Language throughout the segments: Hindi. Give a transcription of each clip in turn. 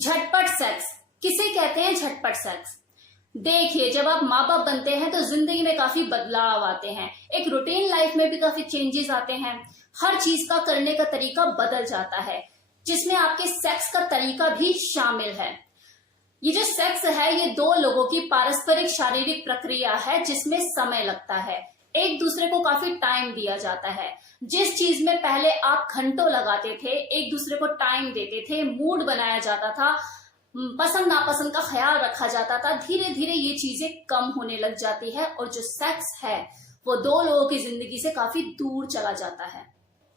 झटपट सेक्स किसे कहते हैं? झटपट सेक्स। देखिए, जब आप माँ बाप बनते हैं तो जिंदगी में काफी बदलाव आते हैं, एक रूटीन लाइफ में भी काफी चेंजेस आते हैं। हर चीज का करने का तरीका बदल जाता है, जिसमें आपके सेक्स का तरीका भी शामिल है। ये जो सेक्स है, ये दो लोगों की पारस्परिक शारीरिक प्रक्रिया है, जिसमें समय लगता है, एक दूसरे को काफी टाइम दिया जाता है। जिस चीज में पहले आप घंटों लगाते थे, एक दूसरे को टाइम देते थे, मूड बनाया जाता था, पसंद नापसंद का ख्याल रखा जाता था, धीरे धीरे ये चीजें कम होने लग जाती है और जो सेक्स है वो दो लोगों की जिंदगी से काफी दूर चला जाता है।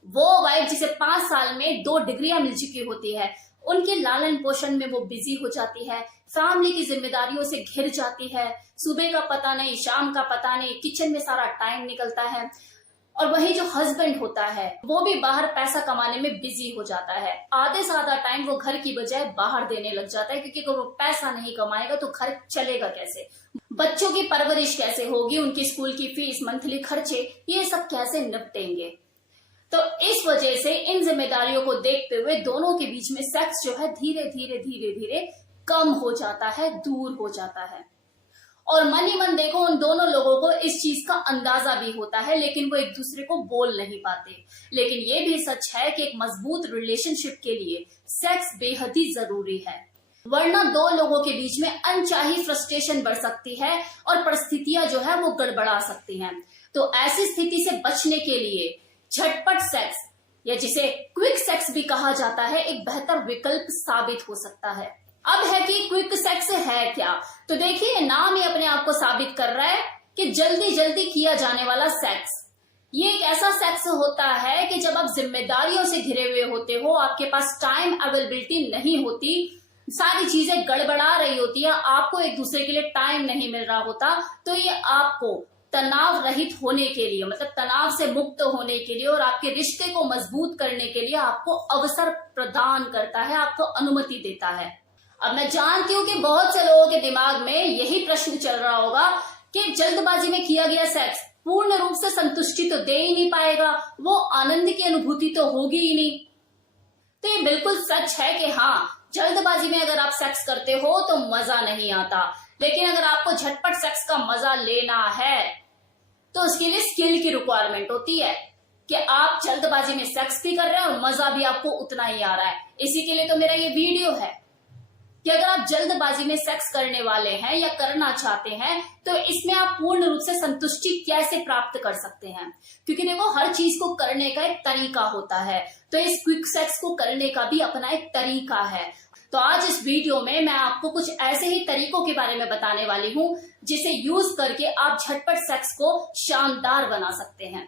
वो वाइफ जिसे 5 साल में 2 डिग्रियां मिल चुकी होती है, उनके लालन पोषण में वो बिजी हो जाती है, फैमिली की जिम्मेदारियों से घिर जाती है, सुबह का पता नहीं, शाम का पता नहीं, किचन में सारा टाइम निकलता है। और वही जो हस्बैंड होता है वो भी बाहर पैसा कमाने में बिजी हो जाता है, आधे से आधा टाइम वो घर की बजाय बाहर देने लग जाता है, क्योंकि अगर वो पैसा नहीं कमाएगा तो घर चलेगा कैसे, बच्चों की परवरिश कैसे होगी, उनकी स्कूल की फीस, मंथली खर्चे, ये सब कैसे निपटेंगे। तो इस वजह से इन जिम्मेदारियों को देखते हुए दोनों के बीच में सेक्स जो है धीरे धीरे धीरे धीरे कम हो जाता है, दूर हो जाता है। और मन ही मन देखो, उन दोनों लोगों को इस चीज का अंदाजा भी होता है, लेकिन वो एक दूसरे को बोल नहीं पाते। लेकिन ये भी सच है कि एक मजबूत रिलेशनशिप के लिए सेक्स बेहद ही जरूरी है, वरना दो लोगों के बीच में अनचाही फ्रस्ट्रेशन बढ़ सकती है और परिस्थितियां जो है वो गड़बड़ा सकती हैं। तो ऐसी स्थिति से बचने के लिए झटपट सेक्स, या जिसे क्विक सेक्स भी कहा जाता है, एक बेहतर विकल्प साबित हो सकता है। अब है कि क्विक सेक्स है क्या? तो देखिए, नाम ही अपने आप को साबित कर रहा है कि जल्दी जल्दी किया जाने वाला सेक्स। ये एक ऐसा सेक्स होता है कि जब आप जिम्मेदारियों से घिरे हुए होते हो, आपके पास टाइम अवेलेबिलिटी नहीं होती, सारी चीजें गड़बड़ा रही होती है, आपको एक दूसरे के लिए टाइम नहीं मिल रहा होता, तो ये आपको तनाव रहित होने के लिए, मतलब तनाव से मुक्त होने के लिए और आपके रिश्ते को मजबूत करने के लिए आपको अवसर प्रदान करता है, आपको अनुमति देता है। अब मैं जानती हूँ कि बहुत से लोगों के दिमाग में यही प्रश्न चल रहा होगा कि जल्दबाजी में किया गया सेक्स पूर्ण रूप से संतुष्टि तो दे ही नहीं पाएगा, वो आनंद की अनुभूति तो होगी ही नहीं। तो ये बिल्कुल सच है कि हाँ, जल्दबाजी में अगर आप सेक्स करते हो तो मजा नहीं आता, लेकिन अगर आपको झटपट सेक्स का मजा लेना है तो उसके लिए स्किल की रिक्वायरमेंट होती है कि आप जल्दबाजी में सेक्स भी कर रहे हैं और मजा भी आपको उतना ही आ रहा है। इसी के लिए तो मेरा ये वीडियो है कि अगर आप जल्दबाजी में सेक्स करने वाले हैं या करना चाहते हैं तो इसमें आप पूर्ण रूप से संतुष्टि कैसे प्राप्त कर सकते हैं, क्योंकि देखो, हर चीज को करने का एक तरीका होता है, तो इस क्विक सेक्स को करने का भी अपना एक तरीका है। तो आज इस वीडियो में मैं आपको कुछ ऐसे ही तरीकों के बारे में बताने वाली हूँ जिसे यूज करके आप झटपट सेक्स को शानदार बना सकते हैं।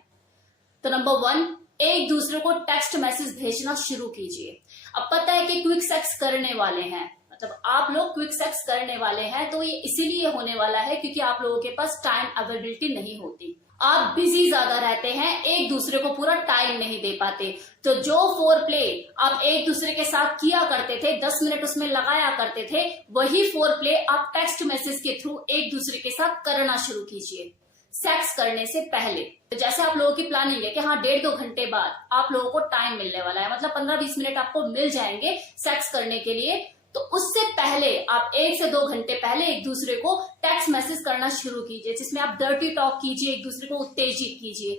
तो नंबर 1, एक दूसरे को टेक्स्ट मैसेज भेजना शुरू कीजिए। अब पता है कि क्विक सेक्स करने वाले हैं, मतलब आप लोग क्विक सेक्स करने वाले हैं, तो ये इसीलिए होने वाला है क्योंकि आप लोगों के पास टाइम अवेलेबिलिटी नहीं होती, आप बिजी ज्यादा रहते हैं, एक दूसरे को पूरा टाइम नहीं दे पाते। तो जो फोर प्ले आप एक दूसरे के साथ किया करते थे, 10 मिनट उसमें लगाया करते थे, वही फोर प्ले आप टेक्स्ट मैसेज के थ्रू एक दूसरे के साथ करना शुरू कीजिए सेक्स करने से पहले। तो जैसे आप लोगों की प्लानिंग है कि हाँ, 1.5-2 घंटे बाद आप लोगों को टाइम मिलने वाला है, मतलब 15-20 मिनट आपको मिल जाएंगे सेक्स करने के लिए, तो उससे पहले आप 1 से 2 घंटे पहले एक दूसरे को टेक्स्ट मैसेज करना शुरू कीजिए, जिसमें आप डर्टी टॉक कीजिए, एक दूसरे को उत्तेजित कीजिए।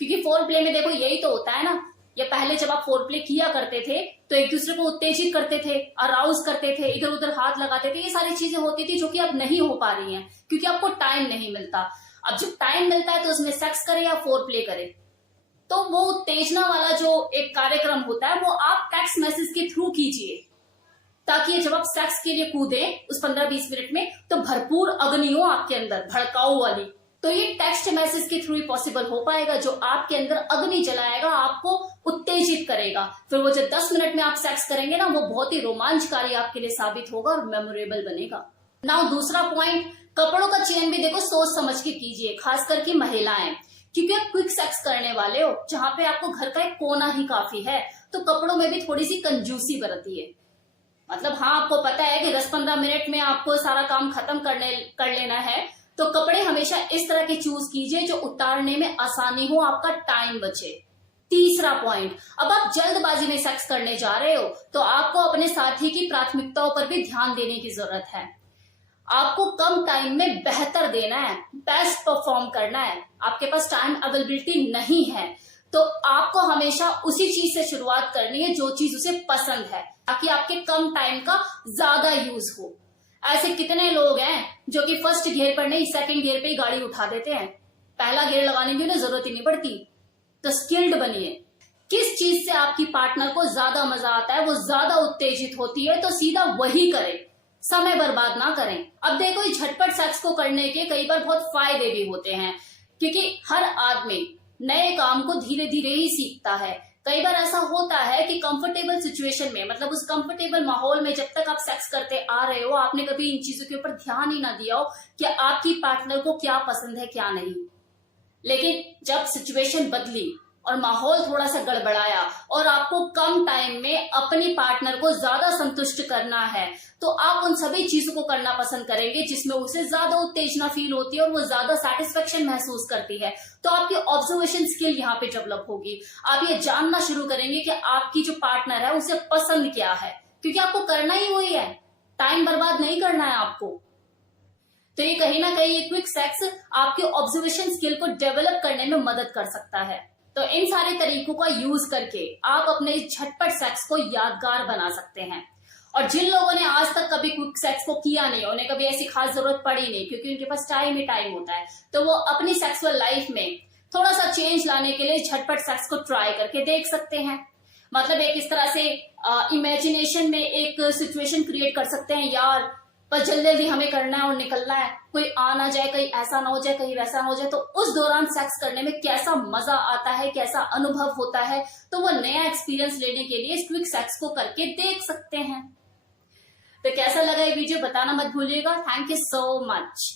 क्योंकि फोर प्ले में देखो यही तो होता है ना, या पहले जब आप फोर प्ले किया करते थे तो एक दूसरे को उत्तेजित करते थे, अराउज करते थे, इधर उधर हाथ लगाते थे, ये सारी चीजें होती थी जो कि अब नहीं हो पा रही हैं क्योंकि आपको टाइम नहीं मिलता। अब जब टाइम मिलता है तो उसमें सेक्स करे या फोर प्ले करे, तो वो उत्तेजना वाला जो एक कार्यक्रम होता है वो आप टेक्स्ट मैसेज के थ्रू कीजिए, ताकि जब आप सेक्स के लिए कूदे उस 15-20 मिनट में तो भरपूर अग्नि हो आपके अंदर, भड़काऊ वाली। तो ये टेक्स्ट मैसेज के थ्रू ही पॉसिबल हो पाएगा, जो आपके अंदर अग्नि जलाएगा, आपको उत्तेजित करेगा। फिर वो जो 10 मिनट में आप सेक्स करेंगे ना, वो बहुत ही रोमांचकारी आपके लिए साबित होगा और मेमोरेबल बनेगा। नाउ दूसरा पॉइंट, कपड़ों का चयन भी देखो सोच समझ के कीजिए, खास करके महिलाएं, क्योंकि आप क्विक सेक्स करने वाले हो जहां पे आपको घर का एक कोना ही काफी है, तो कपड़ों में भी थोड़ी सी कंजूसी बरतिए। मतलब हाँ, आपको पता है कि 10-15 मिनट में आपको सारा काम खत्म कर लेना है, तो कपड़े हमेशा इस तरह के चूज कीजिए जो उतारने में आसानी हो, आपका टाइम बचे। तीसरा पॉइंट, अब आप जल्दबाजी में सेक्स करने जा रहे हो तो आपको अपने साथी की प्राथमिकताओं पर भी ध्यान देने की जरूरत है। आपको कम टाइम में बेहतर देना है, बेस्ट परफॉर्म करना है। आपके पास टाइम अवेलेबिलिटी नहीं है तो आपको हमेशा उसी चीज से शुरुआत करनी है जो चीज उसे पसंद है, ताकि आपके कम टाइम का ज्यादा यूज हो। ऐसे कितने लोग हैं जो कि फर्स्ट गियर पर नहीं सेकंड गियर पे ही गाड़ी उठा देते हैं, पहला गियर लगाने की उन्हें जरूरत ही नहीं पड़ती। तो स्किल्ड बनिए। किस चीज से आपकी पार्टनर को ज्यादा मजा आता है, वो ज्यादा उत्तेजित होती है, तो सीधा वही करें, समय बर्बाद ना करें। अब देखो, इस झटपट सेक्स को करने के कई बार बहुत फायदे भी होते हैं, क्योंकि हर आदमी नए काम को धीरे धीरे ही सीखता है। कई बार ऐसा होता है कि कंफर्टेबल सिचुएशन में, मतलब उस कंफर्टेबल माहौल में जब तक आप सेक्स करते आ रहे हो, आपने कभी इन चीजों के ऊपर ध्यान ही ना दिया हो कि आपकी पार्टनर को क्या पसंद है क्या नहीं। लेकिन जब सिचुएशन बदली और माहौल थोड़ा सा गड़बड़ाया और आपको कम टाइम में अपनी पार्टनर को ज्यादा संतुष्ट करना है, तो आप उन सभी चीजों को करना पसंद करेंगे जिसमें उसे ज्यादा उत्तेजना फील होती है और वो ज्यादा सेटिस्फेक्शन महसूस करती है। तो आपकी ऑब्जर्वेशन स्किल यहाँ पे डेवलप होगी। आप ये जानना शुरू करेंगे कि आपकी जो पार्टनर है उसे पसंद क्या है, क्योंकि आपको करना ही वही है, टाइम बर्बाद नहीं करना है आपको। तो ये कहीं ना कहीं ये क्विक सेक्स आपके ऑब्जर्वेशन स्किल को डेवलप करने में मदद कर सकता है। तो इन सारे तरीकों का यूज करके आप अपने झटपट सेक्स को यादगार बना सकते हैं। और जिन लोगों ने आज तक कभी क्विक सेक्स को किया नहीं, उन्हें कभी ऐसी खास जरूरत पड़ी नहीं, क्योंकि उनके पास टाइम ही टाइम होता है, तो वो अपनी सेक्सुअल लाइफ में थोड़ा सा चेंज लाने के लिए झटपट सेक्स को ट्राई करके देख सकते हैं। मतलब एक इस तरह से इमेजिनेशन में एक सिचुएशन क्रिएट कर सकते हैं, यार पर जल्दी जल्दी हमें करना है और निकलना है, कोई आ ना जाए, कहीं ऐसा ना हो जाए, कहीं वैसा ना हो जाए। तो उस दौरान सेक्स करने में कैसा मजा आता है, कैसा अनुभव होता है, तो वो नया एक्सपीरियंस लेने के लिए क्विक सेक्स को करके देख सकते हैं। तो कैसा लगा ये वीडियो बताना मत भूलिएगा। Thank you so much.